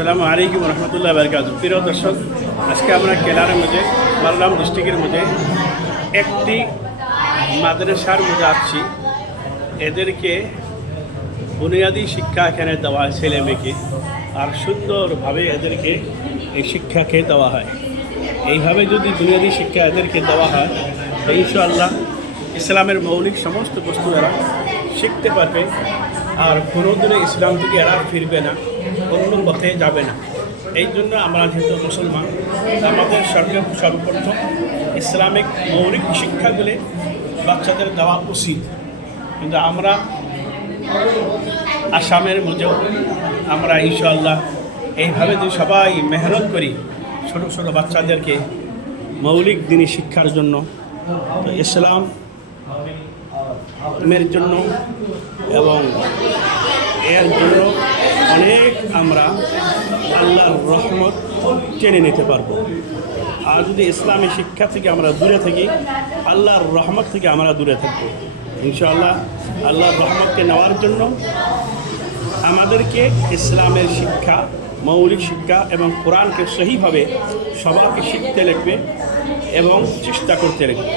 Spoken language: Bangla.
আসসালামু আলাইকুম রহমতুল্লাহ বারকাতুহু। প্রিয় দর্শক, আজকে আমরা কেলারের মধ্যে মালদাম ডিস্ট্রিক্টের মধ্যে একটি মাদ্রাসার মধ্যে আছি। এদেরকে বুনিয়াদী শিক্ষা এখানে দেওয়া হয় ছেলে মেয়েকে, আর সুন্দরভাবে এদেরকে এই শিক্ষাকে দেওয়া হয়। এইভাবে যদি বুনিয়াদী শিক্ষা এদেরকে দেওয়া হয় তো ইনশাআল্লাহ ইসলামের মৌলিক সমস্ত বস্তু এরা শিখতে পারবে, আর কোনো দিনে ইসলাম থেকে এরা ফিরবে না, অন্য পথে যাবে না। এই জন্য আমরা যেহেতু মুসলমান, আমাদের সর্বপ্রথম ইসলামিক মৌলিক শিক্ষাগুলি বাচ্চাদের দেওয়া উচিত। কিন্তু আমরা আসামের মধ্যেও আমরা ইনশাআল্লাহ এইভাবে যদি সবাই মেহনত করি ছোটো ছোটো বাচ্চাদেরকে মৌলিক দিনী শিক্ষার জন্য, তো ইসলামের জন্য এবং এর জন্য অনেক আমরা আল্লাহর রহমত টেনে নিতে পারবো। আর যদি ইসলামী শিক্ষা থেকে আমরা দূরে থাকি, আল্লাহর রহমত থেকে আমরা দূরে থাকবো। ইনশাআল্লাহ আল্লাহর রহমতকে নেওয়ার জন্য আমাদেরকে ইসলামের শিক্ষা, মৌলিক শিক্ষা এবং কোরআনকে সহিভাবে সবাইকে শিখতে লাগবে এবং চেষ্টা করতে লাগবে।